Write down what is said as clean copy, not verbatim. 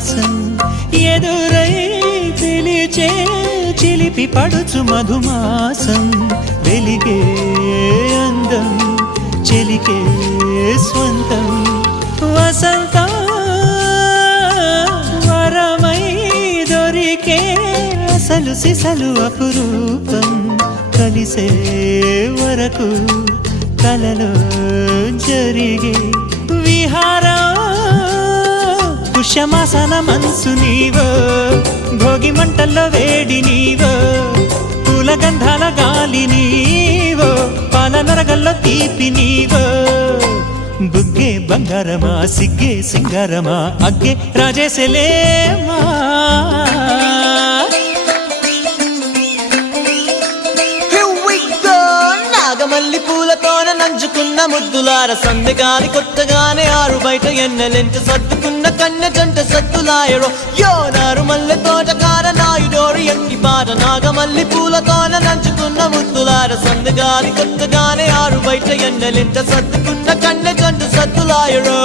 విలాసం ఎదురై పిలిచే చిలిపి పడుచు మధుమాసం వెలిగే అందం చెలికే స్వంతం వసంతం వరమై దొరికే అసలు సిసలు అపురూపం కలిసే వరకు కలలో జరిగే విహారం పుష్యమాసన మనసు నీవో భోగి మంటల్లో వేడి నీవో పూల గంధాల గాలి నీవో పాల నరగల్లో తీపి నీవో బుగ్గే బంగారమా సిగ్గే సింగారమా అగ్గే రాజేసలేమా మల్లి పూలతోన నంచుకున్న ముద్దులార సందెగాని కొట్టగానే ఆరు బయట ఎన్నెలెంట సర్దుకున్న కన్నె జంట సత్తులాయరో యోనారు మల్లె తోటకార నాయుడోరు ఎంకి పాట నాగమల్లి పూలతోన నంచుకున్న ముద్దులార సందెగాని కొట్టగానే ఆరు బయట ఎన్నెలెంట సర్దుకున్న కన్నె జంట సత్తులాయరో